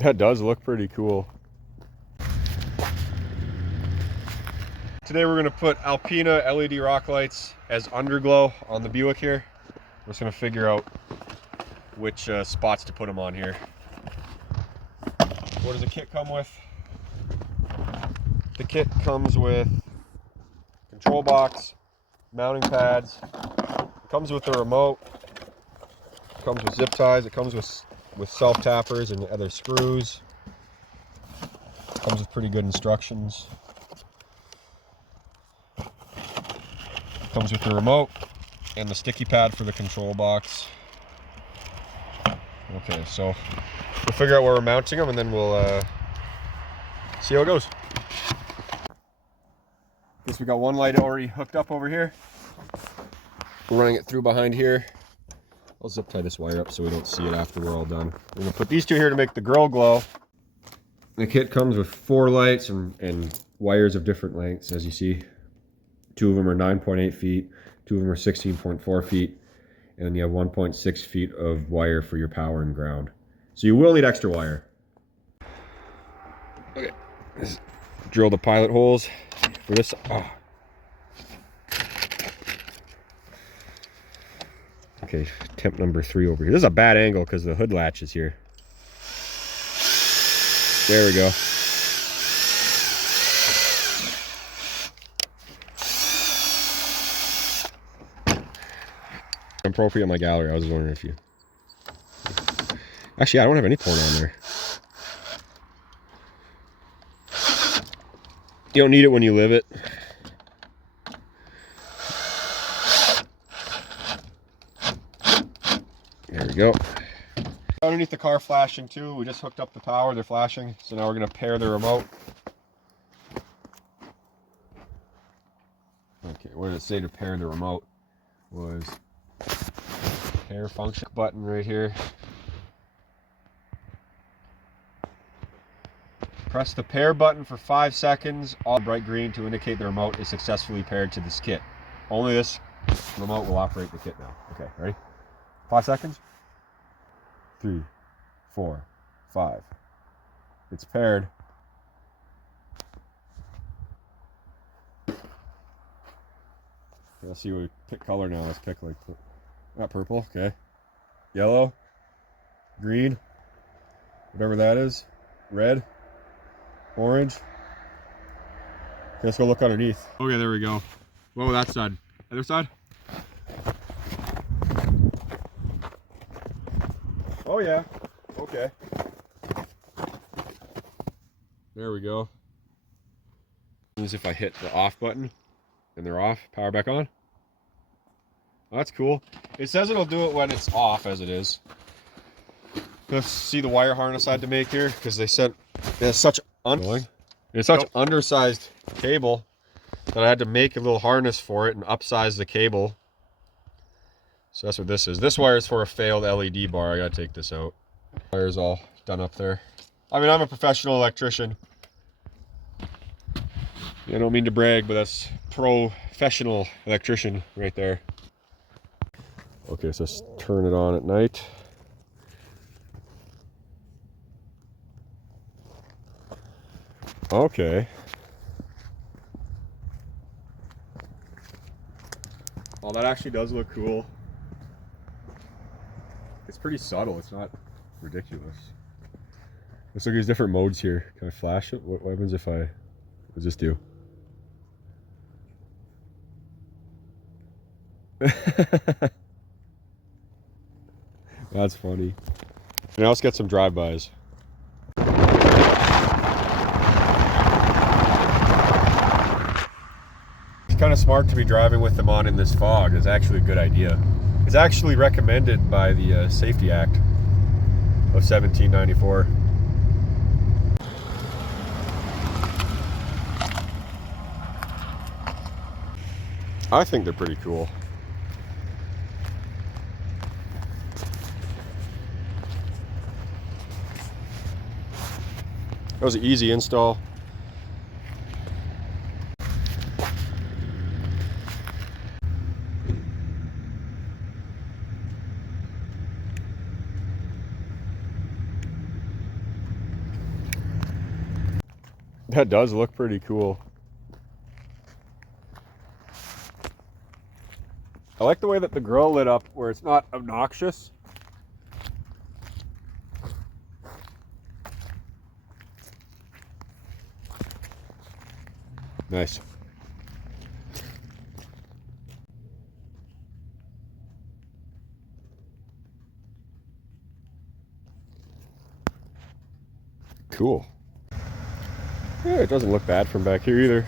That does look pretty cool. Today we're gonna put ALPENA LED rock lights as underglow on the Buick here. We're just gonna figure out which spots to put them on here. What does the kit come with? The kit comes with control box, mounting pads, it comes with the remote, it comes with zip ties, it comes with self tappers and other screws. It comes with pretty good instructions. It comes with the remote and the sticky pad for the control box. Okay, so we'll figure out where we're mounting them and then we'll see how it goes. Guess we got one light already hooked up over here. We're running it through behind here. I'll zip tie this wire up so we don't see it after we're all done. We're gonna put these two here to make the grill glow. The kit comes with 4 lights and wires of different lengths, as you see. 2 of them are 9.8 feet, 2 of them are 16.4 feet, and then you have 1.6 feet of wire for your power and ground. So you will need extra wire. Okay, let's drill the pilot holes for this. Oh. Okay, temp number 3 over here. This is a bad angle because the hood latch is here. There we go. Appropriate in my gallery. I was wondering if you... Actually, I don't have any porn on there. You don't need it when you live it. There we go. Underneath the car flashing too. We just hooked up the power. They're flashing. So now we're going to pair the remote. Okay, what did it say to pair the remote? Was pair function button right here. Press the pair button for 5 seconds, all bright green to indicate the remote is successfully paired to this kit. Only this remote will operate the kit now. Okay, ready? 5 seconds. 3, 4, 5. It's paired. Let's see what we pick color now. Let's pick like, not purple, okay. Yellow, green, whatever that is, red, orange. Okay, let's go look underneath. Okay, there we go. Whoa, that side. Other side? Oh yeah, okay. There we go. As if I hit the off button and they're off, power back on. Oh, that's cool. It says it'll do it when it's off, as it is. Let's see the wire harness I had to make here because they said it's such undersized cable that I had to make a little harness for it and upsize the cable. So that's what this is. This wire is for a failed LED bar. I gotta take this out. Wire's all done up there. I mean, I'm a professional electrician. I don't mean to brag, but that's professional electrician right there. Okay, so let's turn it on at night. Okay. Oh, that actually does look cool. It's pretty subtle, it's not ridiculous. Let's look at these different modes here. Can I flash it? What happens if I... What does this do? That's funny. Now let's get some drive-bys. It's kind of smart to be driving with them on in this fog. It's actually a good idea. It's actually recommended by the Safety Act of 1794. I think they're pretty cool. That was an easy install. That does look pretty cool. I like the way that the grill lit up where it's not obnoxious. Nice. Cool. Yeah, it doesn't look bad from back here either.